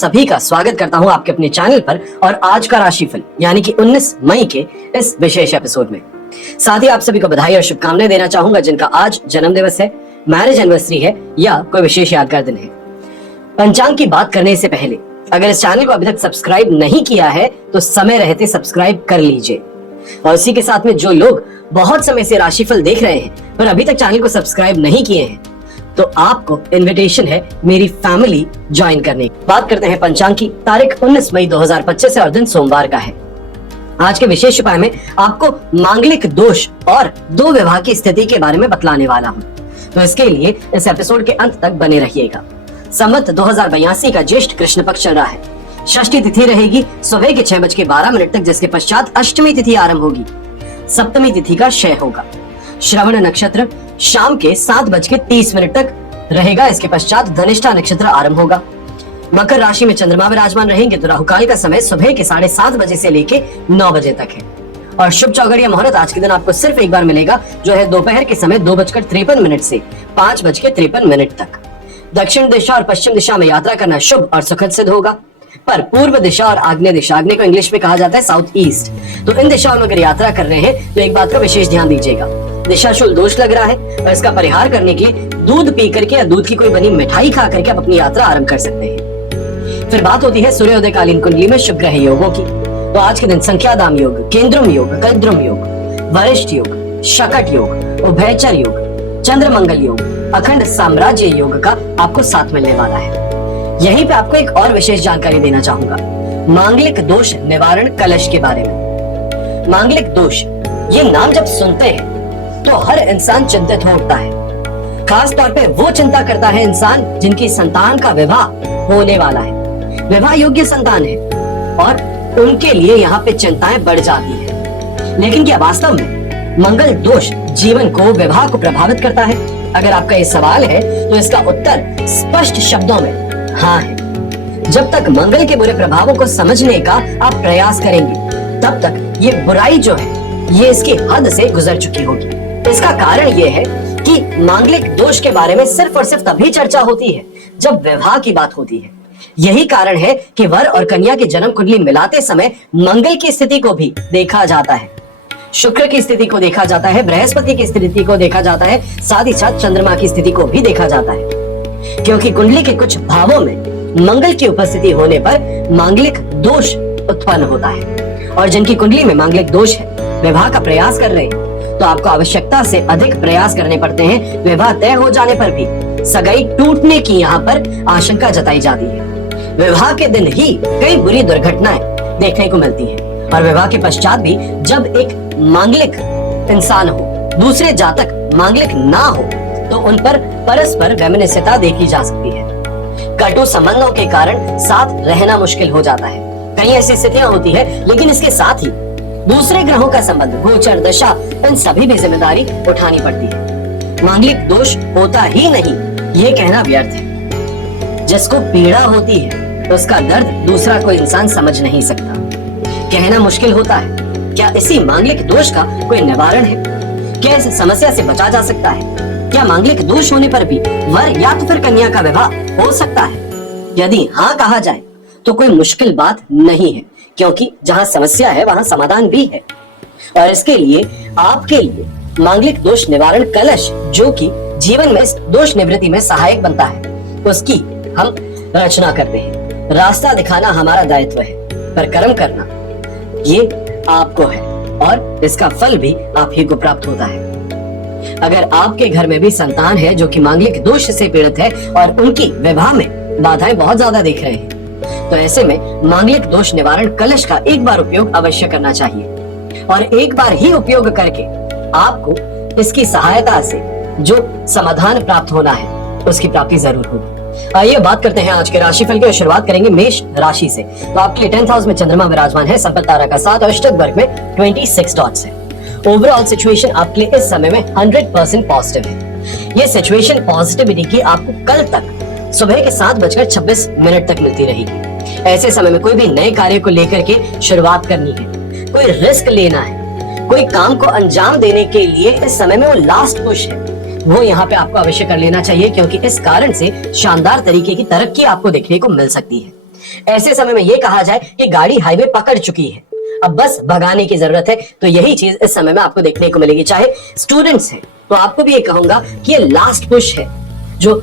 सभी का स्वागत करता हूं आपके अपने चैनल पर और आज का राशिफल यानी कि 19 मई के इस विशेष एपिसोड में। साथ ही आप सभी को बधाई और शुभकामनाएं देना चाहूंगा जिनका आज जन्म दिवस है, मैरिज एनिवर्सरी है या कोई विशेष यादगार दिन है। पंचांग की बात करने से पहले अगर इस चैनल को अभी तक सब्सक्राइब नहीं किया है तो समय रहते सब्सक्राइब कर लीजिए। और इसी के साथ में जो लोग बहुत समय से राशिफल देख रहे हैं पर अभी तक चैनल को सब्सक्राइब नहीं किए हैं तो आपको इनविटेशन है मेरी फैमिली ज्वाइन करने की। बात करते हैं पंचांग की। तारीख 19 मई 2025 है और दिन सोमवार का है। आज के विशेष उपाय में आपको मांगलिक दोष और दो विवाह की स्थिति के बारे में बतलाने वाला हूँ, तो इसके लिए इस एपिसोड के अंत तक बने रहिएगा। संवत 2082 का ज्येष्ठ कृष्ण पक्ष चल रहा है। षष्ठी तिथि रहेगी सुबह के 6:12 तक, जिसके पश्चात अष्टमी तिथि आरंभ होगी। सप्तमी तिथि का क्षय होगा। श्रवण नक्षत्र शाम के 7:30 तक रहेगा। इसके पश्चात धनिष्ठा नक्षत्र आरंभ होगा। मकर राशि में चंद्रमा विराजमान रहेंगे तो राहुकाल का समय सुबह के 7:30 बजे से लेके 9 बजे तक है। और शुभ चौगड़िया मुहूर्त आज के दिन आपको सिर्फ एक बार मिलेगा, जो है दोपहर के समय 2:53 से 5:53 तक। दक्षिण दिशा और पश्चिम दिशा में यात्रा करना शुभ और सुखद सिद्ध होगा, पर पूर्व दिशा और आग्नेय दिशा, आग्नेय को इंग्लिश में कहा जाता है साउथ ईस्ट, तो इन दिशाओं में अगर यात्रा कर रहे हैं तो एक बात का विशेष ध्यान दीजिएगा। दिशाशूल दोष लग रहा है और इसका परिहार करने के लिए दूध पी करके या दूध की कोई बनी मिठाई खा करके आप अपनी यात्रा आरंभ कर सकते हैं। फिर बात होती है सूर्योदय कालीन कुंडली में शुभ ग्रह योगों की। तो आज के दिन संख्याधाम योग, केंद्रुम योग, कद्रुम योग, वरिष्ठ योग, शकट योग, उभयचर योग, चंद्र मंगल योग, अखंड साम्राज्य योग का आपको साथ मिलने वाला है। यहीं पे आपको एक और विशेष जानकारी देना चाहूंगा मांगलिक दोष निवारण कलश के बारे में। मांगलिक दोष, ये नाम जब सुनते हैं तो हर इंसान चिंतित हो उठता है। खास तौर पे वो चिंता करता है इंसान जिनकी संतान का विवाह होने वाला है, विवाह योग्य संतान है, और उनके लिए यहाँ पे चिंताएं बढ़ जाती है। लेकिन क्या वास्तव में मंगल दोष जीवन को, विवाह को प्रभावित करता है? अगर आपका ये सवाल है तो इसका उत्तर स्पष्ट शब्दों में हाँ है। जब तक मंगल के बुरे प्रभावों को समझने का आप प्रयास करेंगे तब तक ये बुराई जो है ये इसकी हद से गुजर चुकी होगी। इसका कारण ये है कि मांगलिक दोष के बारे में सिर्फ और सिर्फ तभी चर्चा होती है जब विवाह की बात होती है। यही कारण है कि वर और कन्या की जन्म कुंडली मिलाते समय मंगल की स्थिति को भी देखा जाता है, शुक्र की स्थिति को देखा जाता है, बृहस्पति की स्थिति को देखा जाता है, साथ ही साथ चंद्रमा की स्थिति को भी देखा जाता है। क्योंकि कुंडली के कुछ भावों में मंगल की उपस्थिति होने पर मांगलिक दोष उत्पन्न होता है, और जिनकी कुंडली में मांगलिक दोष है, विवाह का प्रयास कर रहे हैं तो आपको आवश्यकता से अधिक प्रयास करने पड़ते हैं। विवाह तय हो जाने पर भी सगाई टूटने की यहाँ पर आशंका जताई जाती है। विवाह के दिन ही कई बुरी दुर्घटनाएं देखने को मिलती हैं, और विवाह के पश्चात भी जब एक मांगलिक इंसान हो, दूसरे जातक मांगलिक ना हो, तो उन पर परस्पर वैमनस्यता देखी जा सकती है। कटु संबंधों के कारण साथ रहना मुश्किल हो जाता है। कई ऐसी स्थितियां होती है, लेकिन इसके साथ ही दूसरे ग्रहों का संबंध, गोचर, दशा, इन सभी भी जिम्मेदारी उठानी पड़ती है। मांगलिक दोष होता ही नहीं ये कहना व्यर्थ है। जिसको पीड़ा होती है उसका दर्द दूसरा कोई इंसान समझ नहीं सकता। कहना मुश्किल होता है, क्या इसी मांगलिक दोष का कोई निवारण है? क्या इस समस्या से बचा जा सकता है? क्या मांगलिक दोष होने पर भी वर या तो फिर कन्या का विवाह हो सकता है? यदि हाँ कहा जाए तो कोई मुश्किल बात नहीं है, क्योंकि जहाँ समस्या है वहाँ समाधान भी है। और इसके लिए आपके लिए मांगलिक दोष निवारण कलश, जो कि जीवन में इस दोष निवृत्ति में सहायक बनता है, उसकी हम रचना करते हैं। रास्ता दिखाना हमारा दायित्व है, पर कर्म करना ये आपको है, और इसका फल भी आप ही को प्राप्त होता है। अगर आपके घर में भी संतान है जो कि मांगलिक दोष से पीड़ित है और उनकी विवाह में बाधाएं बहुत ज्यादा देख रहे हैं, तो ऐसे में मांगलिक दोष निवारण कलश का एक बार उपयोग अवश्य करना चाहिए, और एक बार ही उपयोग करके आपको इसकी सहायता से जो समाधान प्राप्त होना है उसकी प्राप्ति जरूर होगी। आइए बात करते हैं आज के राशिफल की, और शुरुआत करेंगे मेष राशि से। तो आपके लिए 10th हाउस में चंद्रमा विराजमान है, संपत्ति तारा का 7 और अष्टक वर्ग में 26 डॉट्स है। ओवरऑल सिचुएशन आपके लिए इस समय में 100% पॉजिटिव है। ये सिचुएशन पॉजिटिविटी की आपको कल तक सुबह के 7:26 तक मिलती रहेगी। ऐसे समय में कोई भी नए कार्य को लेकर के शुरुआत करनी है, कोई रिस्क लेना है, कोई काम को अंजाम देने के लिए इस समय में वो लास्ट पुश है, वो यहाँ पे आपको अवश्य कर लेना चाहिए, क्योंकि इस कारण से शानदार तरीके की तरक्की आपको देखने को मिल सकती है। ऐसे समय में ये कहा जाए कि गाड़ी हाईवे पकड़ चुकी है, अब बस भगाने की जरूरत है। तो यही चीज इस समय में आपको देखने को मिलेगी। चाहे स्टूडेंट्स हैं तो आपको भी ये कहूंगा कि ये लास्ट पुश है। जो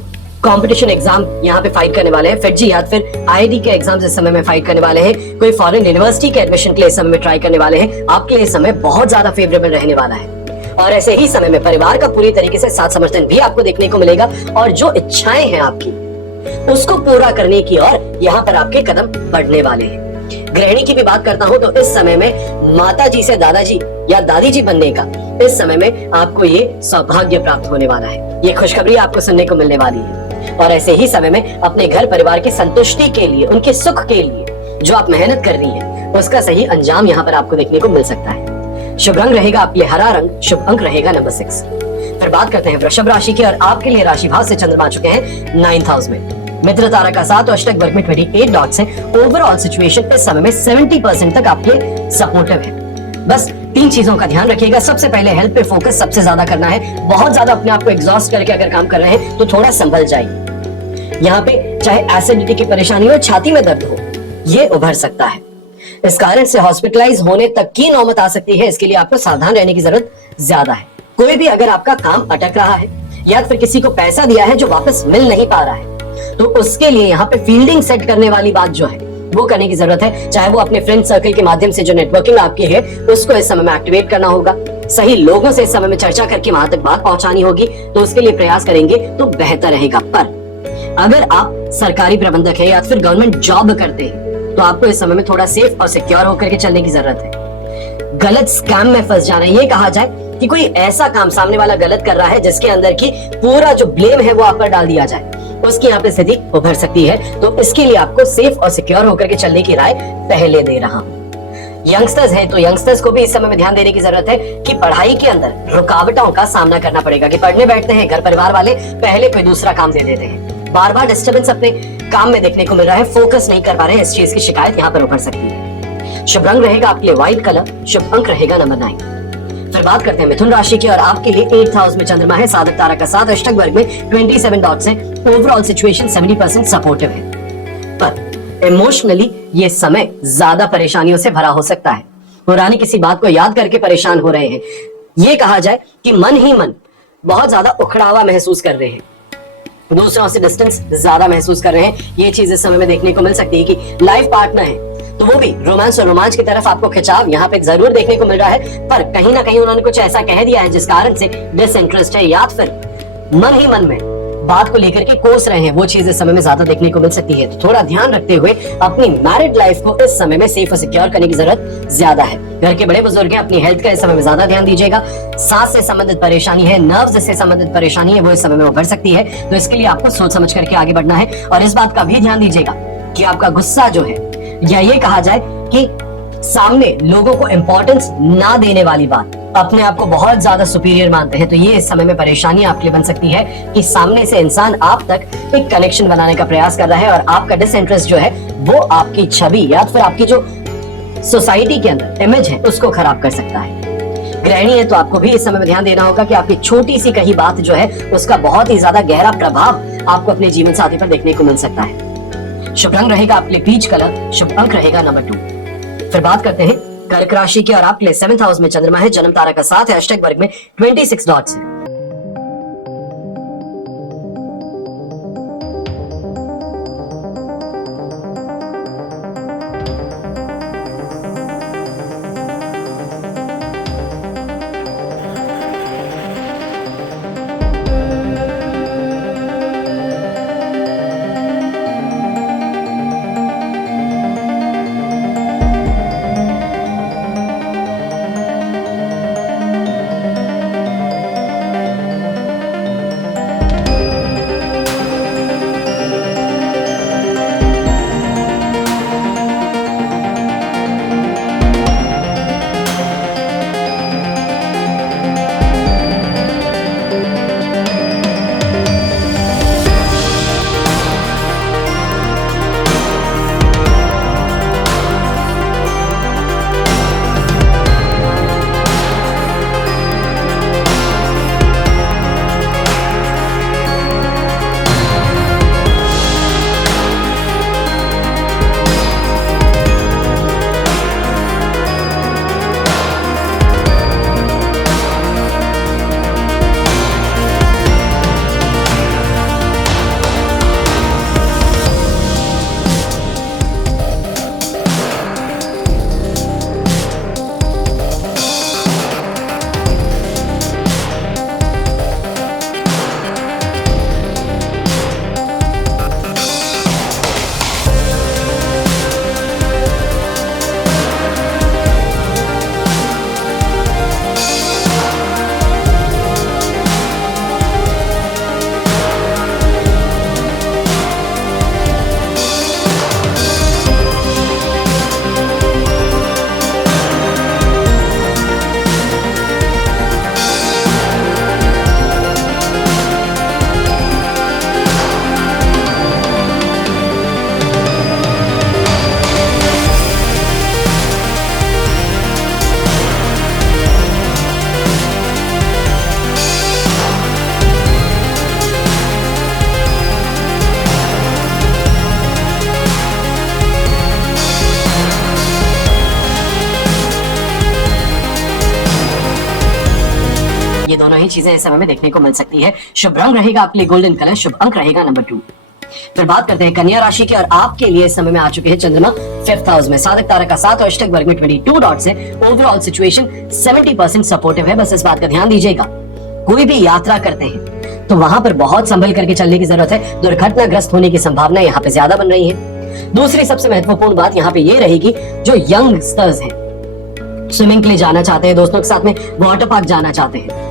कंपटीशन एग्जाम यहाँ पे फाइट करने वाले हैं, FIITJEE या फिर IIT के एग्जाम्स इस समय में फाइट करने वाले हैं, कोई फॉरेन यूनिवर्सिटी के एडमिशन के लिए इस समय में ट्राई करने वाले हैं, आपके लिए समय बहुत ज्यादा फेवरेबल रहने वाला है। और ऐसे ही समय में परिवार का पूरी तरीके से साथ समर्थन भी आपको देखने को मिलेगा और जो इच्छाएं हैं आपकी उसको पूरा करने की और यहाँ पर आपके कदम बढ़ने वाले हैं। गृहिणी की भी बात करता हूं तो इस समय में माता जी से दादाजी या दादी जी बनने का इस समय में आपको ये सौभाग्य प्राप्त होने वाला है। ये खुशखबरी आपको सुनने को मिलने वाली है। और ऐसे ही समय में अपने घर परिवार की संतुष्टि के लिए, उनके सुख के लिए जो आप मेहनत कर रही है उसका सही अंजाम यहाँ पर आपको देखने को मिल सकता है। शुभ रंग रहेगा आपके लिए हरा रंग, शुभ अंक रहेगा नंबर 6। फिर बात करते हैं वृषभ राशि की और आपके लिए राशि भाव से चंद्रमा आ चुके हैं 9th हाउस में। मित्र तारा का 7 और अष्टक वर्ग में 28 डॉट्स हैं। ओवरऑल सिचुएशन इस समय में 70% तक आपके सपोर्टिव है। बस 3 चीजों का ध्यान रखिएगा। सबसे पहले हेल्थ पे फोकस सबसे ज्यादा करना है। बहुत ज्यादा अपने आप को एग्जॉस्ट करके अगर काम कर रहे हैं तो थोड़ा संभल जाइए। यहाँ पे चाहे एसिडिटी की परेशानी हो, छाती में दर्द हो, ये उभर सकता है। इस कारण से हॉस्पिटलाइज होने तक की नौबत आ सकती है। इसके लिए आपको सावधान रहने की जरूरत ज्यादा है। कोई भी अगर आपका काम अटक रहा है या फिर किसी को पैसा दिया है जो वापस मिल नहीं पा रहा है तो उसके लिए यहाँ पे फील्डिंग सेट करने वाली बात जो है वो करने की जरूरत है। चाहे वो अपने फ्रेंड सर्कल के माध्यम से जो नेटवर्किंग आपकी है उसको इस समय में एक्टिवेट करना होगा। सही लोगों से इस समय में चर्चा करके वहां तक बात पहुंचानी होगी, तो उसके लिए प्रयास करेंगे तो बेहतर रहेगा। पर अगर आप सरकारी प्रबंधक है या फिर गवर्नमेंट जॉब करते हैं तो आपको इस समय में थोड़ा सेफ और सिक्योर होकर के चलने की जरूरत है। गलत स्कैम में फंस जाना, ये कहा जाए कि कोई ऐसा काम सामने वाला गलत कर रहा है जिसके अंदर की पूरा जो ब्लेम है वो आप पर डाल दिया जाए, उसकी यहाँ पे स्थिति उभर सकती है। तो इसके लिए आपको सेफ और सिक्योर होकर के चलने की राय पहले दे रहा हूँ। यंगस्टर्स हैं तो यंगस्टर्स को भी इस समय में ध्यान देने की जरूरत है कि पढ़ाई के अंदर रुकावटों का सामना करना पड़ेगा। कि पढ़ने बैठते हैं, घर परिवार वाले पहले कोई दूसरा काम दे देते हैं, बार बार डिस्टर्बेंस अपने काम में देखने को मिल रहा है, फोकस नहीं कर पा रहे हैं, इस चीज की शिकायत यहाँ पर उभर सकती है। शुभ रंग रहेगा आपके लिए व्हाइट कलर, शुभ अंक रहेगा नंबर 9। फिर बात करते हैं मिथुन राशि की और आपके लिए 8th हाउस में चंद्रमा है। साधक तारा का 7 अष्टक वर्ग में 27 डॉट्स हैं। ओवरऑल सिचुएशन 70% सपोर्टिव है। पर इमोशनली ये समय ज्यादा परेशानियों से भरा हो सकता है। पुरानी किसी बात को याद करके परेशान हो रहे हैं। ये कहा जाए कि मन ही मन बहुत ज्यादा उखड़ावा महसूस कर रहे हैं, दूसरों से डिस्टेंस ज्यादा महसूस कर रहे हैं। ये चीज इस समय में देखने को मिल सकती है कि लाइफ पार्टनर है तो वो भी रोमांस और रोमांच की तरफ आपको खिंचाव यहाँ पे जरूर देखने को मिल रहा है। पर कहीं ना कहीं उन्होंने कुछ ऐसा कह दिया है जिस कारण से डिसइंटरेस्ट है या फिर मन ही मन में बात को लेकर के कोस रहे हैं, वो चीज इस समय में ज्यादा देखने को मिल सकती है। तो थोड़ा ध्यान रखते हुए अपनी मैरिड लाइफ को इस समय में सेफ और सिक्योर करने की जरूरत ज्यादा है। घर के बड़े बुजुर्ग हैं, अपनी हेल्थ का इस समय में ज्यादा ध्यान दीजिएगा। सांस से संबंधित परेशानी है, नर्व्स से संबंधित परेशानी है, वो इस समय में उभर सकती है। तो इसके लिए आपको सोच समझ करके आगे बढ़ना है। और इस बात का भी ध्यान दीजिएगा कि आपका गुस्सा जो है या ये कहा जाए कि सामने लोगों को इंपॉर्टेंस ना देने वाली बात, अपने आप को बहुत ज्यादा सुपीरियर मानते हैं, तो ये इस समय में परेशानी आपके लिए बन सकती है कि सामने से इंसान आप तक एक कनेक्शन बनाने का प्रयास कर रहा है और आपका डिसइंटरेस्ट जो है वो आपकी छवि या फिर आपकी जो सोसाइटी के अंदर इमेज है उसको खराब कर सकता है। गृहिणी है तो आपको भी इस समय में ध्यान देना होगा कि आपकी छोटी सी कही बात जो है उसका बहुत ही ज्यादा गहरा प्रभाव आपको अपने जीवन साथी पर देखने को मिल सकता है। शुभ रंग रहेगा आपके लिए पीच कलर, शुभ अंक रहेगा नंबर 2। फिर बात करते हैं कर्क राशि की और आपके लिए 7th हाउस में चंद्रमा है। जन्म तारा का 7 है, अष्टक वर्ग में 26 डॉट्स है। ये दोनों ही चीजें इस समय में देखने को मिल सकती है। शुभ रंग रहेगा आपके लिए गोल्डन कलर, शुभ अंक रहेगा नंबर 2। फिर बात करते हैं कन्या राशि की, और आपके लिए इस समय में आ चुके हैं चंद्रमा 5th हाउस में, साधक तारा का 7 और अष्टक वर्ग में 22 डॉट्स है। ओवरऑल सिचुएशन 70% सपोर्टिव है। बस इस बात का ध्यान दीजिएगा, कोई भी यात्रा करते हैं तो वहां पर बहुत संभल करके चलने की जरूरत है। दुर्घटनाग्रस्त होने की संभावना यहाँ पे ज्यादा बन रही है। दूसरी सबसे महत्वपूर्ण बात यहाँ पे ये रहेगी, जो यंगस्टर्स हैं, स्विमिंग के लिए जाना चाहते हैं, दोस्तों के साथ में वाटर पार्क जाना चाहते हैं,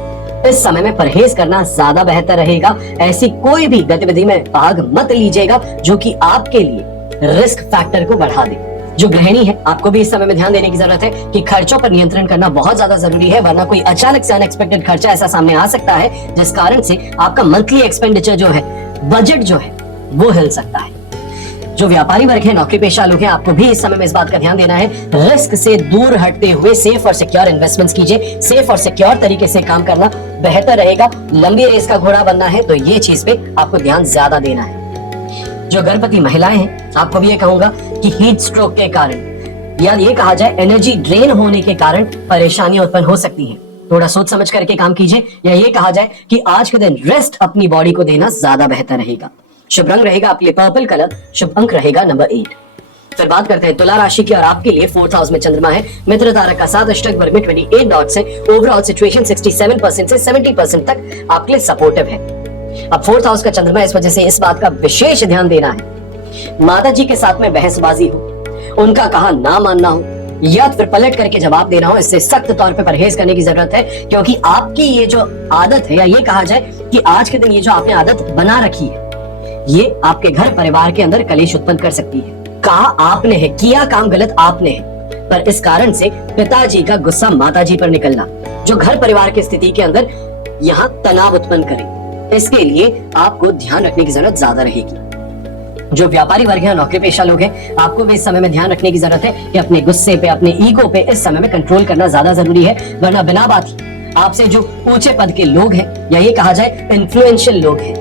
इस समय में परहेज करना ज्यादा बेहतर रहेगा। ऐसी कोई भी गतिविधि में भाग मत लीजिएगा जो कि आपके लिए रिस्क फैक्टर को बढ़ा दे। जो गृहिणी है, आपको भी इस समय में ध्यान देने की जरूरत है कि खर्चों पर नियंत्रण करना बहुत ज्यादा जरूरी है, वरना कोई अचानक से अनएक्सपेक्टेड खर्चा ऐसा सामने आ सकता है जिस कारण से आपका मंथली एक्सपेंडिचर जो है, बजट जो है, वो हिल सकता है। जो व्यापारी वर्ग है, नौकरी पेशा लोग हैं, आपको भी इस समय में इस बात का ध्यान देना है, रिस्क से दूर हटते हुए सेफ और सिक्योर इन्वेस्टमेंट्स कीजिए। सेफ और सिक्योर तरीके से काम करना बेहतर रहेगा। लंबी रेस का घोड़ा बनना है तो ये चीज पे आपको ध्यान ज्यादा देना है। जो गर्भवती महिलाएं हैं, आपको भी ये कहूंगा कि हीट स्ट्रोक के कारण, या ये कहा जाए एनर्जी ड्रेन होने के कारण परेशानियां उत्पन्न हो सकती हैं। थोड़ा सोच समझ करके काम कीजिए, या ये कहा जाए कि आज के दिन रेस्ट अपनी बॉडी को देना ज्यादा बेहतर रहेगा। शुभ रंग रहेगा आपके लिए पर्पल कलर, शुभ अंक रहेगा नंबर 8। फिर बात करते हैं तुला राशि की, और आपके लिए 4th हाउस में चंद्रमा है, मित्र तारक का 7 अष्टक वर्ग में 28 डॉट्स है। ओवरऑल सिचुएशन 67% से 70% तक आपके लिए सपोर्टिव है। अब 4th हाउस का चंद्रमा, इस वजह से इस बात का विशेष ध्यान देना है, माता जी के साथ में बहसबाजी हो, उनका कहा ना मानना हो, या फिर पलट करके जवाब देना हो, इससे सख्त तौर पे परहेज करने की जरूरत है। क्योंकि आपकी ये जो आदत है, या ये कहा जाए कि आज के दिन ये जो आपने आदत बना रखी है, ये आपके घर परिवार के अंदर कलेश उत्पन्न कर सकती है। कहा आपने है, किया काम गलत आपने है, पर इस कारण से पिताजी का गुस्सा माताजी पर निकलना, जो घर परिवार की स्थिति के अंदर यहाँ तनाव उत्पन्न करे, इसके लिए आपको ध्यान रखने की जरूरत ज्यादा रहेगी। जो व्यापारी वर्ग है, नौकरी पेशा लोग हैं, आपको भी इस समय में ध्यान रखने की जरूरत है कि अपने गुस्से पे, अपने ईगो पे इस समय में कंट्रोल करना ज्यादा जरूरी है, वरना बिना बात ही आपसे जो ऊंचे पद के लोग हैं, या ये कहा जाए इन्फ्लुएंशियल लोग हैं,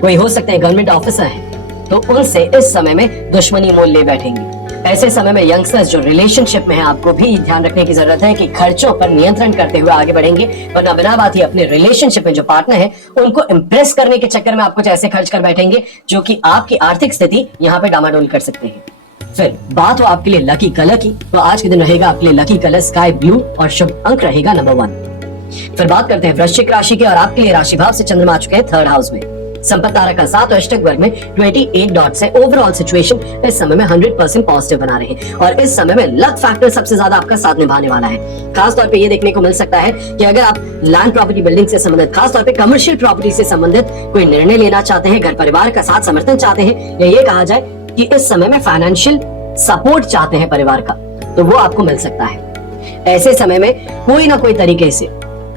कोई हो सकते हैं गवर्नमेंट ऑफिसर है, तो उनसे इस समय में दुश्मनी मोल ले बैठेंगे। ऐसे समय में यंगस्टर्स जो रिलेशनशिप में है, आपको भी ध्यान रखने की जरूरत है कि खर्चों पर नियंत्रण करते हुए आगे बढ़ेंगे, वरना बिना बात ही अपने रिलेशनशिप में जो पार्टनर है, उनको इंप्रेस करने के चक्कर में आप कुछ ऐसे खर्च कर बैठेंगे जो कि आपकी आर्थिक स्थिति यहाँ पे डामाडोल कर सकते हैं। फिर बात हो आपके लिए लकी कलर की, तो आज के दिन रहेगा आपके लिए लकी कलर स्काई ब्लू, और शुभ अंक रहेगा नंबर 1। फिर बात करते हैं वृश्चिक राशि की, और आपके लिए राशि भाव से चंद्रमा आ चुके हैं 3rd हाउस में, संपत्ति तारा का 7 अष्टक वर्ग में 28 डॉट्स है। ओवरऑल सिचुएशन इस समय में 100% पॉजिटिव बना रहे हैं, और इस समय में लक फैक्टर सबसे ज्यादा आपका साथ निभाने वाला है। खास तौर पे ये देखने को मिल सकता है कि अगर आप लैंड प्रॉपर्टी, बिल्डिंग से संबंधित, खास तौर पे कमर्शियल प्रॉपर्टी से संबंधित कोई निर्णय लेना चाहते हैं, घर परिवार का साथ समर्थन चाहते हैं, या ये कहा जाए कि इस समय में फाइनेंशियल सपोर्ट चाहते हैं परिवार का, तो वो आपको मिल सकता है। ऐसे समय में कोई ना कोई तरीके से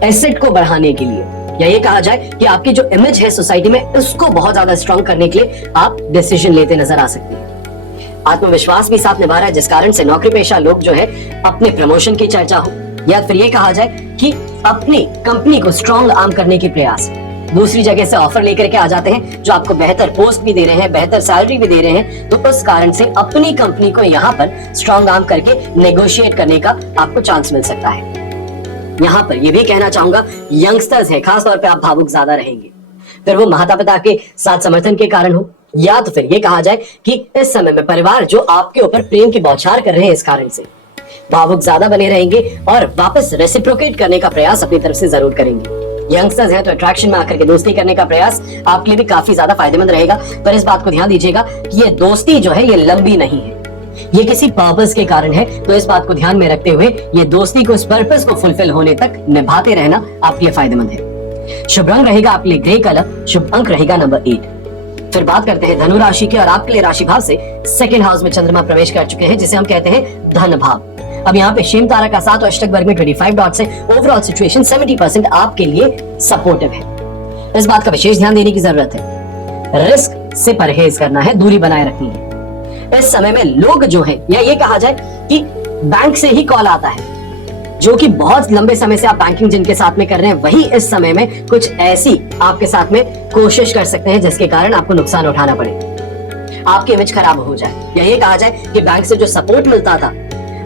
एसेट को बढ़ाने के लिए, या ये कहा जाए कि आपकी जो इमेज है सोसाइटी में, उसको बहुत ज्यादा स्ट्रॉन्ग करने के लिए आप डिसीजन लेते नजर आ सकते हैं। आत्मविश्वास भी साथ निभा रहा है, जिस कारण से नौकरी पेशा लोग जो है अपने प्रमोशन की चर्चा हो, या फिर ये कहा जाए कि अपनी कंपनी को स्ट्रॉन्ग आर्म करने की प्रयास, दूसरी जगह से ऑफर लेकर के आ जाते हैं जो आपको बेहतर पोस्ट भी दे रहे हैं, बेहतर सैलरी भी दे रहे हैं, तो उस कारण से अपनी कंपनी को यहाँ पर स्ट्रॉन्ग आर्म करके नेगोशिएट करने का आपको चांस मिल सकता है। यहाँ पर ये भी कहना चाहूंगा, यंगस्टर्स है, खास तौर पे आप भावुक ज्यादा रहेंगे, फिर वो माता पिता के साथ समर्थन के कारण हो, या तो फिर ये कहा जाए कि इस समय में परिवार जो आपके ऊपर प्रेम की बौछार कर रहे हैं, इस कारण से भावुक ज्यादा बने रहेंगे और वापस रेसिप्रोकेट करने का प्रयास अपनी तरफ से जरूर करेंगे। यंगस्टर्स हैं तो अट्रैक्शन में आकर के दोस्ती करने का प्रयास आपके लिए भी काफी ज्यादा फायदेमंद रहेगा, पर इस बात को ध्यान दीजिएगा कि ये दोस्ती जो है ये लंबी नहीं है, ये किसी पर्पस के कारण है, तो इस बात को ध्यान में रखते हुए ये दोस्ती को, इस पर्पस को फुलफिल होने तक निभाते रहना आपके लिए फायदेमंद है। शुभ रंग रहेगा आपके लिए ग्रे कलर, शुभ अंक रहेगा नंबर 8। फिर बात करते हैं धनु राशि की, और आपके लिए राशि भाव से 2nd हाउस में चंद्रमा प्रवेश कर चुके हैं, जिसे हम कहते हैं धन भाव। अब यहाँ पे शेम तारा का 7 और अष्टक वर्ग में 25 डॉट्स है। ओवरऑल सिचुएशन 70% आपके लिए सपोर्टिव है। इस बात का विशेष ध्यान देने की जरूरत है, रिस्क से परहेज करना है, दूरी बनाए रखनी है। इस समय में लोग जो है, या ये कहा जाए कि बैंक से ही कॉल आता है, जो कि बहुत लंबे समय से आप बैंकिंग जिनके साथ में कर रहे हैं, वही इस समय में कुछ ऐसी आपके साथ में कोशिश कर सकते हैं जिसके कारण आपको नुकसान उठाना पड़े, आपकी इमेज खराब हो जाए, या ये कहा जाए कि बैंक से जो सपोर्ट मिलता था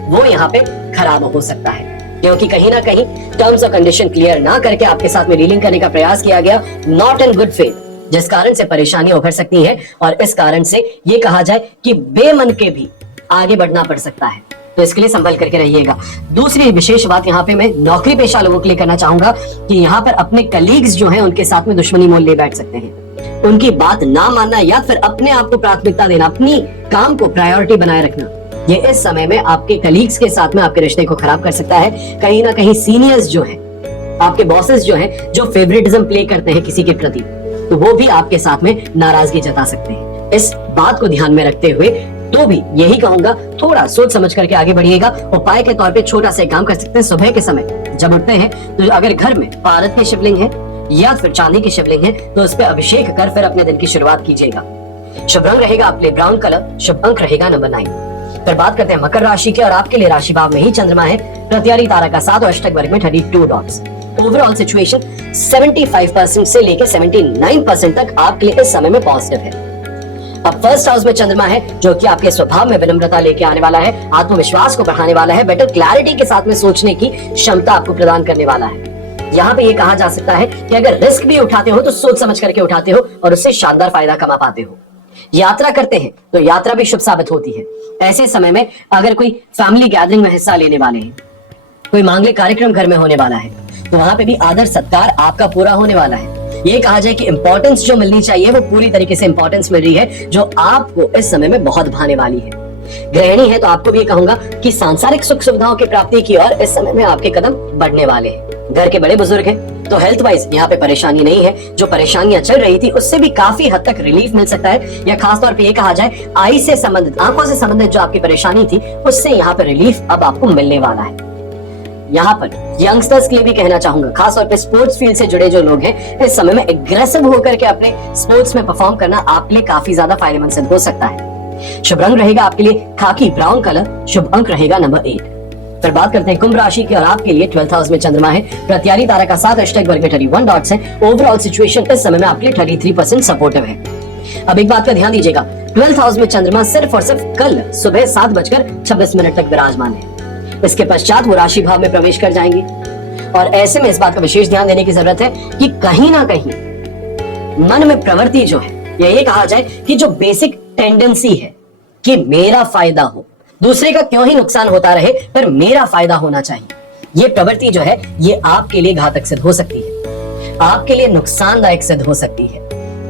वो यहाँ पे खराब हो सकता है। क्योंकि कहीं ना कहीं टर्म्स और कंडीशन क्लियर ना करके आपके साथ में डीलिंग करने का प्रयास किया गया, नॉट इन गुड फेथ, जिस कारण से परेशानियां उभर सकती है और इस कारण से ये कहा जाए कि बेमन के भी आगे बढ़ना पड़ सकता है। तो इसके लिए संभल करके रहिएगा। दूसरी विशेष बात यहाँ पे मैं नौकरी पेशा लोगों के लिए करना चाहूंगा कि यहाँ पर अपने कलीग्स जो हैं उनके साथ में दुश्मनी मोल ले बैठ सकते हैं। उनकी बात ना मानना या फिर अपने आप को प्राथमिकता देना, अपनी काम को प्रायोरिटी बनाए रखना, ये इस समय में आपके कलीग्स के साथ में आपके रिश्ते को खराब कर सकता है। कहीं ना कहीं सीनियर्स जो हैं, आपके बॉसेस जो हैं, जो फेवरेटिज्म प्ले करते हैं किसी के प्रति, तो वो भी आपके साथ में नाराजगी जता सकते हैं। इस बात को ध्यान में रखते हुए तो भी यही कहूंगा, थोड़ा सोच समझ करके आगे बढ़िएगा। उपाय के तौर पे छोटा सा काम कर सकते हैं। सुबह के समय जब उठते हैं तो अगर घर में पारद की शिवलिंग है या फिर चांदी की शिवलिंग है तो उस पर अभिषेक कर फिर अपने दिन की शुरुआत कीजिएगा। शुभ रंग रहेगा आपके ब्राउन कलर, शुभ अंक रहेगा नंबर 9। फिर बात करते हैं मकर राशि के, और आपके लिए राशि भाव में ही चंद्रमा है, प्रत्यारी तारा का 7 और अष्टक वर्ग में 32 डॉट्स। ओवरऑल सिचुएशन 75% से लेकर 79% तक आपके लिए इस समय में पॉजिटिव है। अब फर्स्ट हाउस में चंद्रमा है जो कि आपके स्वभाव में विनम्रता लेके आने वाला है, आत्मविश्वास को बढ़ाने वाला है, बेटर क्लैरिटी के साथ में सोचने की क्षमता आपको प्रदान करने वाला है। यहाँ पे ये कहा जा सकता है कि अगर रिस्क भी उठाते हो तो सोच समझ करके उठाते हो और उससे शानदार फायदा कमा पाते हो। यात्रा करते हैं तो यात्रा भी शुभ साबित होती है। ऐसे समय में अगर कोई फैमिली गैदरिंग में हिस्सा लेने वाले हैं, कोई मांगलिक कार्यक्रम घर में होने वाला है, तो वहां पे भी आदर सत्कार आपका पूरा होने वाला है। ये कहा जाए कि इंपॉर्टेंस जो मिलनी चाहिए वो पूरी तरीके से इंपॉर्टेंस मिल रही है, जो आपको इस समय में बहुत भाने वाली है। गृहिणी है तो आपको भी कहूंगा कि सांसारिक सुख सुविधाओं की प्राप्ति की ओर इस समय में आपके कदम बढ़ने वाले हैं। घर के बड़े बुजुर्ग हैं तो हेल्थ वाइज यहाँ पे परेशानी नहीं है। जो परेशानियां चल रही थी उससे भी काफी हद तक रिलीफ मिल सकता है, या खासतौर पे ये कहा जाए आई से संबंधित, आंखों से संबंधित जो आपकी परेशानी थी उससे यहाँ पे रिलीफ अब आपको मिलने वाला है। यहाँ पर यंगस्टर्स के लिए भी कहना चाहूंगा, खासतौर पे स्पोर्ट्स फील्ड से जुड़े जो लोग हैं, इस समय में एग्रेसिव होकर के अपने स्पोर्ट्स में परफॉर्म करना आपके लिए काफी ज्यादा फायदेमंद सिद्ध हो सकता है। शुभ रंग रहेगा आपके लिए खाकी ब्राउन कलर, शुभ अंक रहेगा नंबर 8। फिर बात करते हैं कुंभ राशि की, और आपके लिए 12th हाउस में चंद्रमा है, प्रत्यारी तारा का 7 अष्टक वर्ग में 31 डॉट्स है। ओवरऑल सिचुएशन इस समय में आपके लिए 33% सपोर्टिव है। अब एक बात का ध्यान दीजिएगा, 12th हाउस में चंद्रमा सिर्फ और सिर्फ कल सुबह 7:26 तक विराजमान है। इसके पश्चात वो राशि भाव में प्रवेश कर जाएंगे, और ऐसे में इस बात का विशेष ध्यान देने की जरूरत है कि कहीं ना कहीं मन में प्रवृत्ति जो है, या ये कहा जाए कि जो बेसिक टेंडेंसी है कि मेरा फायदा हो, दूसरे का क्यों ही नुकसान होता रहे पर मेरा फायदा होना चाहिए, ये प्रवृत्ति जो है ये आपके लिए घातक सिद्ध हो सकती है, आपके लिए नुकसानदायक सिद्ध हो सकती है।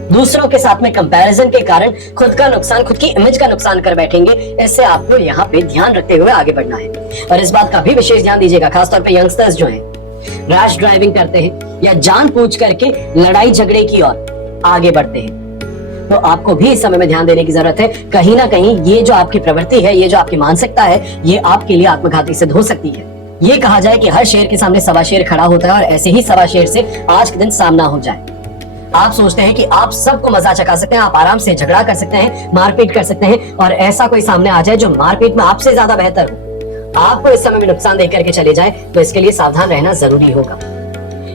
दूसरों के साथ में कंपैरिजन के कारण खुद का नुकसान, खुद की इमेज का नुकसान कर बैठेंगे। इससे आपको यहाँ पे ध्यान रखते हुए आगे बढ़ना है, और इस बात का भी विशेष ध्यान दीजिएगा, खासतौर पे यंगस्टर्स जो हैं, रैश ड्राइविंग करते हैं या जानबूझ करके लड़ाई झगड़े की ओर आगे बढ़ते हैं, तो आपको भी इस समय में ध्यान देने की जरूरत है। कहीं ना कहीं ये जो आपकी प्रवृत्ति है, ये जो आपकी मानसिकता है, ये आपके लिए आत्मघाती सिद्ध हो सकती है। ये कहा जाए कि हर शेर के सामने सवा शेर खड़ा होता है, और ऐसे ही सवा शेर से आज के दिन सामना हो जाए। आप सोचते हैं कि आप सबको मजा चखा सकते हैं, आप आराम से झगड़ा कर सकते हैं, मारपीट कर सकते हैं, और ऐसा कोई सामने आ जाए जो मारपीट में आपसे ज्यादा बेहतर हो, आपको इस समय में नुकसान देख करके चले जाए, तो इसके लिए सावधान रहना जरूरी होगा।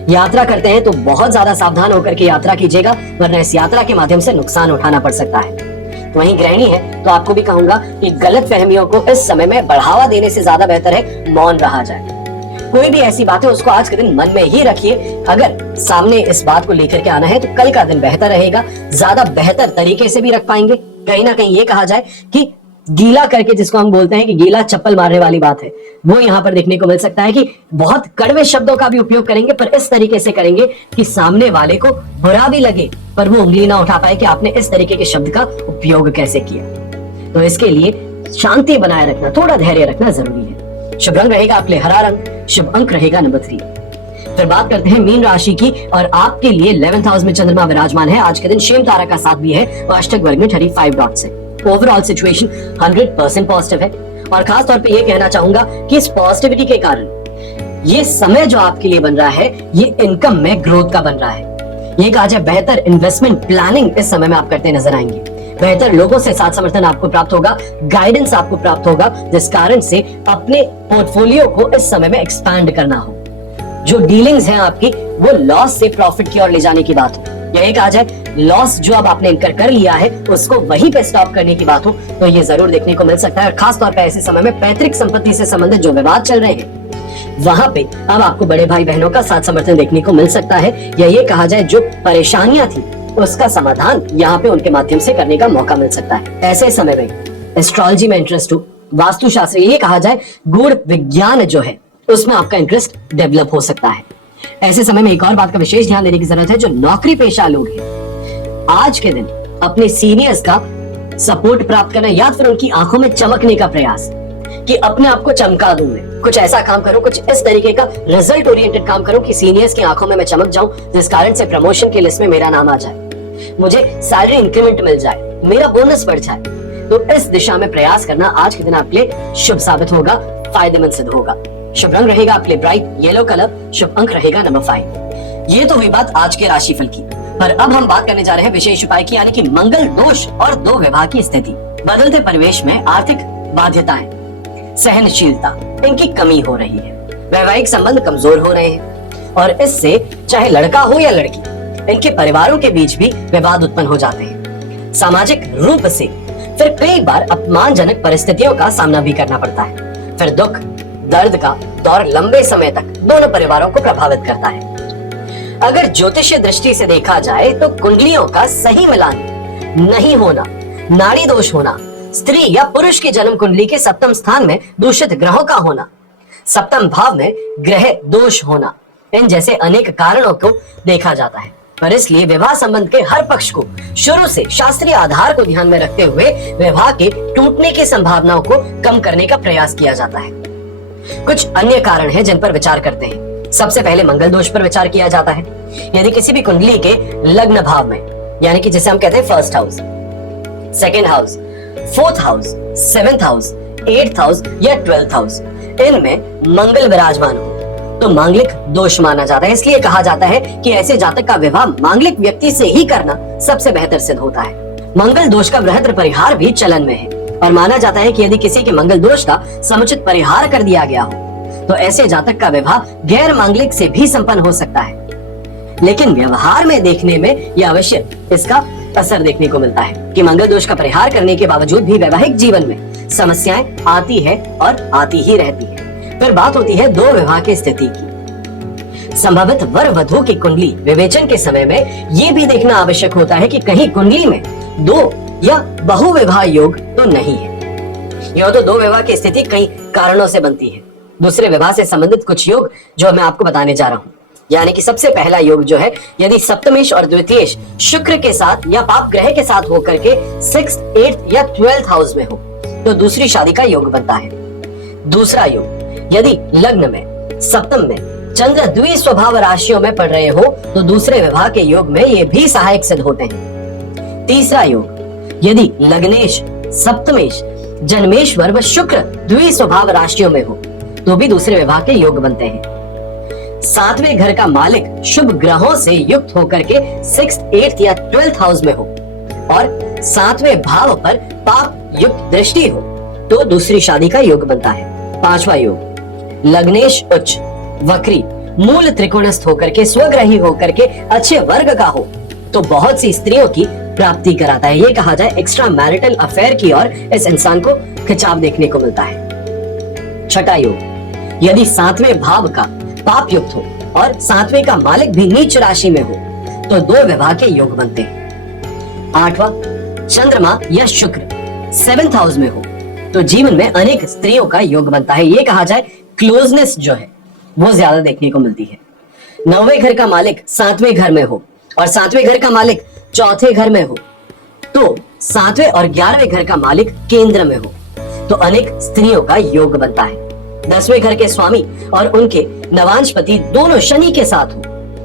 यात्रा करते हैं तो बहुत ज्यादा सावधान होकर के यात्रा कीजिएगा, वरना इस यात्रा के माध्यम से नुकसान उठाना पड़ सकता है। वहीं गृहिणी है तो आपको भी कहूंगा कि गलत फहमियों को इस समय में बढ़ावा देने से ज्यादा बेहतर है मौन रहा जाए। कोई भी ऐसी बात है उसको आज के दिन मन में ही रखिए। अगर सामने इस बात को लेकर के आना है तो कल का दिन बेहतर रहेगा, ज्यादा बेहतर तरीके से भी रख पाएंगे। कहीं ना कहीं ये कहा जाए कि गीला करके, जिसको हम बोलते हैं कि गीला चप्पल मारने वाली बात है, वो यहाँ पर देखने को मिल सकता है कि बहुत कड़वे शब्दों का भी उपयोग करेंगे, पर इस तरीके से करेंगे कि सामने वाले को बुरा भी लगे पर वो उंगली ना उठा पाए कि आपने इस तरीके के शब्द का उपयोग कैसे किया। तो इसके लिए शांति बनाए रखना, थोड़ा धैर्य रखना जरूरी है। शुभ रंग रहेगा आपके हरा रंग, शुभ अंक रहेगा नंबर 3। फिर बात करते हैं मीन राशि की, और आपके लिए 11th हाउस में चंद्रमा विराजमान है। आज के दिन शेम तारा का 7 भी है, और अष्टक वर्ग में 35 डॉट्स है। ओवरऑल सिचुएशन 100% पॉजिटिव है, और खास तौर पे ये कहना चाहूंगा कि इस पॉजिटिविटी के कारण ये समय जो आपके लिए बन रहा है, ये इनकम में ग्रोथ का बन रहा है। ये कहा जाए बेहतर इन्वेस्टमेंट प्लानिंग इस समय में आप करते नजर आएंगे। बेहतर लोगों से साथ समर्थन आपको प्राप्त होगा, गाइडेंस आपको प्राप्त होगा, जिस कारण से अपने पोर्टफोलियो को इस समय में एक्सपैंड करना हो। जो डीलिंग्स हैं आपकी, वो लॉस से प्रॉफिट की ओर ले जाने की बात हो, या कहा जाए लॉस जो अब आपने इनकर कर लिया है उसको वहीं पे स्टॉप करने की बात हो, तो ये जरूर देखने को मिल सकता है। और खास तौर पे ऐसे समय में पैतृक संपत्ति से संबंधित जो विवाद चल रहे हैं, वहां पे अब आपको बड़े भाई बहनों का साथ समर्थन देखने को मिल सकता है, या ये कहा जाए जो परेशानियां थी उसका समाधान यहाँ पे उनके माध्यम से करने का मौका मिल सकता है। ऐसे समय में एस्ट्रोलॉजी में इंटरेस्ट हो, वास्तुशास्त्र ये कहा जाए गूढ़ विज्ञान जो है उसमें आपका इंटरेस्ट डेवलप हो सकता है। ऐसे समय में एक और बात का विशेष ध्यान देने की जरूरत है, जो नौकरी पेशा लोग हैं आज के दिन अपने सीनियर्स का सपोर्ट प्राप्त करना या फिर उनकी आंखों में चमकने का प्रयास कि अपने आप को चमका दूं, मैं कुछ ऐसा काम करूं, कुछ इस तरीके का रिजल्ट ओरिएंटेड काम करूं कि सीनियर्स की आंखों में मैं चमक जाऊं, जिस कारण से प्रमोशन की लिस्ट में मेरा नाम आ जाए, मुझे सैलरी इंक्रीमेंट मिल जाए, मेरा बोनस बढ़ जाए। तो इस दिशा में प्रयास करना आज के दिन आपके लिए शुभ साबित होगा, फायदेमंद सिद्ध होगा। शुभ रंग रहेगा आपके लिए ब्राइट येलो कलर, शुभ अंक रहेगा नंबर 5। ये तो हुई बात आज के राशिफल की, पर अब हम बात करने जा रहे हैं विशेष उपाय की, यानी कि मंगल दोष और दो विवाह की स्थिति। बदलते परिवेश में आर्थिक बाध्यताएं, सहनशीलता इनकी कमी हो रही है, वैवाहिक संबंध कमजोर हो रहे हैं और इससे चाहे लड़का हो या लड़की, इनके परिवारों के बीच भी विवाद उत्पन्न हो जाते हैं। सामाजिक रूप से फिर कई बार अपमानजनक परिस्थितियों का सामना भी करना पड़ता है। फिर दुख दर्द का दौर लंबे समय तक दोनों परिवारों को प्रभावित करता है। अगर ज्योतिषीय दृष्टि से देखा जाए तो कुंडलियों का सही मिलान नहीं होना, नाड़ी दोष होना, स्त्री या पुरुष की जन्म कुंडली के सप्तम स्थान में दूषित ग्रहों का होना, सप्तम भाव में ग्रह दोष होना, इन जैसे अनेक कारणों को देखा जाता है। पर इसलिए विवाह संबंध के हर पक्ष को शुरू से शास्त्रीय आधार को ध्यान में रखते हुए विवाह के टूटने की संभावनाओं को कम करने का प्रयास किया जाता है। कुछ अन्य कारण हैं जिन पर विचार करते हैं। सबसे पहले मंगल दोष पर विचार किया जाता है। यदि किसी भी कुंडली के लग्न भाव में, यानी कि जिसे हम कहते हैं first house, second house, fourth house, seventh house, eighth house या 12th हाउस, इनमें मंगल विराजमान हो तो मांगलिक दोष माना जाता है। इसलिए कहा जाता है कि ऐसे जातक का विवाह मांगलिक व्यक्ति से ही करना सबसे बेहतर सिद्ध होता है। मंगल दोष का बृहद परिहार भी चलन में है और माना जाता है कि यदि किसी के मंगल दोष का समुचित परिहार कर दिया गया हो तो ऐसे जातक का विवाह गैर मांगलिक से भी संपन्न हो सकता है। लेकिन व्यवहार में देखने में यह अवश्य इसका असर देखने को मिलता है कि मंगल दोष का परिहार करने के बावजूद भी वैवाहिक जीवन में समस्याएं आती है और आती ही रहती है। फिर बात होती है दो विवाह की स्थिति की। संभावित वर वधू की कुंडली विवेचन के समय में ये भी देखना आवश्यक होता है कि कहीं कुंडली में दो या बहु विवाह योग तो नहीं है। यह तो दो विवाह की स्थिति कई कारणों से बनती है। दूसरे विवाह से संबंधित कुछ योग जो मैं आपको बताने जा रहा हूँ, यानी कि सबसे पहला योग जो है, यदि सप्तमेश और द्वितीयेश शुक्र के साथ या पाप ग्रह के साथ होकर के 6th, 8th या 12th हाउस में हो तो दूसरी शादी का योग बनता है। दूसरा योग, यदि लग्न में, सप्तम में चंद्र द्विस्वभाव राशियों में पड़ रहे हो तो दूसरे विवाह के योग में ये भी सहायक सिद्ध होते हैं। तीसरा योग, यदि लग्नेश, सप्तमेश, जन्मेश्वर व शुक्र द्विस्वभाव राशियों में हो तो भी दूसरे विवाह के योग बनते हैं। 7वें घर का मालिक शुभ ग्रहों से युक्त होकर के 6th, 8th या 12th हाउस में हो और 7वें भाव पर पाप युक्त दृष्टि हो तो दूसरी शादी का योग बनता है। 5वां योग, लग्नेश उच्च, वक्री, मूल त्रिकोणस्थ होकर के, स्वग्रही होकर के अच्छे वर्ग का हो तो बहुत सी स्त्रियों की प्राप्ति कराता है। ये कहा जाए एक्स्ट्रा मैरिटल अफेयर की ओर इस इंसान को खिंचाव देखने को मिलता है। छठा योग, यदि 7वें भाव का पाप युक्त हो और 7वें का मालिक भी नीच राशि में हो तो दो विवाह के योग बनते हैं। 8वां, चंद्रमा या शुक्र 7th हाउस में हो तो जीवन में अनेक स्त्रियों का योग बनता है। ये कहा जाए क्लोजनेस जो है वो ज्यादा देखने को मिलती है। 9वें घर का मालिक 7वें घर में हो और 7वें घर का मालिक 4थे घर में हो तो 7वें और 11वें घर का मालिक केंद्र में हो तो अनेक स्त्रियों का योग बनता है। 10वें घर के स्वामी और उनके नवांशपति दोनों शनि के साथ हो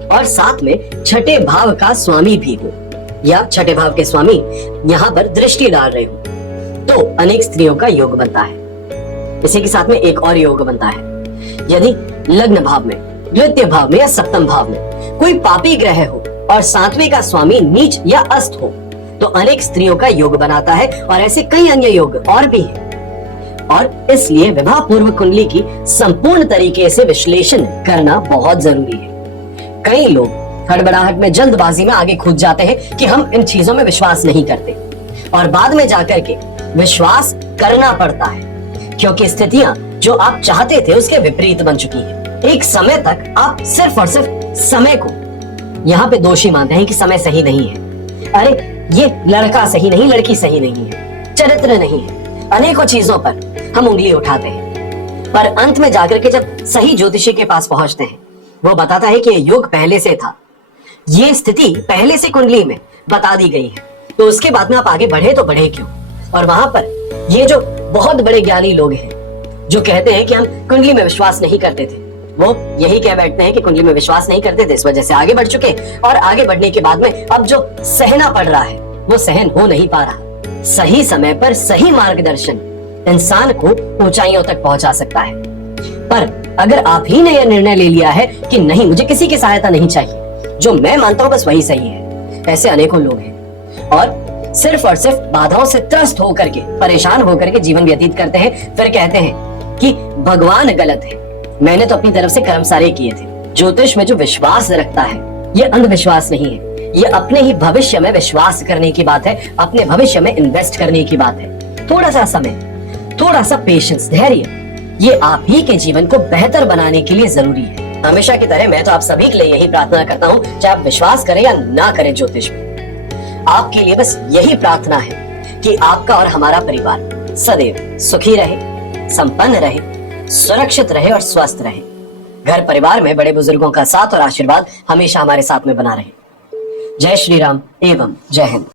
और साथ में छठे भाव का स्वामी भी हो या छठे भाव के स्वामी यहाँ पर दृष्टि डाल रहे हो तो अनेक स्त्रियों का योग बनता है। इसी के साथ में एक और योग बनता है, यदि लग्न भाव में, द्वितीय भाव में या सप्तम भाव में कोई पापी ग्रह हो और 7वें का स्वामी नीच या अस्त हो तो अनेक स्त्रियों का योग बनाता है और ऐसे कई अन्य योग और भी हैं। और इसलिए विवाह पूर्व कुंडली की संपूर्ण तरीके से विश्लेषण करना बहुत जरूरी है। कई लोग हड़बड़ाहट में, जल्दबाजी में आगे कूद जाते हैं कि हम इन चीजों में विश्वास नहीं करते और बाद में जाकर के विश्वास करना पड़ता है क्योंकि स्थितियां जो आप चाहते थे उसके विपरीत बन चुकी है। एक समय तक आप सिर्फ और सिर्फ समय को यहाँ पे दोषी मानते हैं कि समय सही नहीं है, अरे ये लड़का सही नहीं, लड़की सही नहीं है, चरित्र नहीं है, अनेकों चीजों पर हम उंगली उठाते हैं। पर अंत में जाकर के जब सही ज्योतिषी के पास पहुंचते हैं, वो बताता है कि ये योग पहले से था, ये स्थिति पहले से कुंडली में बता दी गई है, तो उसके बाद में आप आगे बढ़े तो बढ़े क्यों। और वहां पर ये जो बहुत बड़े ज्ञानी लोग हैं जो कहते हैं कि हम कुंडली में विश्वास नहीं करते थे, वो यही कह बैठते हैं कि कुंडली में विश्वास नहीं करते थे, इस वजह से आगे बढ़ चुके, और आगे बढ़ने के बाद में अब जो सहना पड़ रहा है वो सहन हो नहीं पा रहा। सही समय पर सही मार्गदर्शन इंसान को ऊंचाइयों तक पहुंचा सकता है। पर अगर आप ही ने यह निर्णय ले लिया है कि नहीं, मुझे किसी की सहायता नहीं चाहिए, जो मैं मानता हूं बस वही सही है, ऐसे अनेकों लोग हैं और सिर्फ बाधाओं से त्रस्त होकर के, परेशान होकर के जीवन व्यतीत करते हैं, फिर कहते हैं कि भगवान गलत है, मैंने तो अपनी तरफ से कर्म सारे किए थे। ज्योतिष में जो विश्वास रखता है ये अंधविश्वास नहीं है, ये अपने ही भविष्य में विश्वास करने की बात है, अपने भविष्य में इन्वेस्ट करने की बात है। थोड़ा सा समय, थोड़ा सा पेशेंस, धैर्य, ये आप ही के जीवन को बेहतर बनाने के लिए जरूरी है। हमेशा की तरह मैं तो आप सभी के लिए यही प्रार्थना करता हूँ, चाहे आप विश्वास करें या ना करें ज्योतिष में, आपके लिए बस यही प्रार्थना है कि आपका और हमारा परिवार सदैव सुखी रहे, संपन्न रहे, सुरक्षित रहे और स्वस्थ रहे। घर परिवार में बड़े बुजुर्गों का साथ और आशीर्वाद हमेशा हमारे साथ में बना रहे। जय श्री राम एवं जय हिंद।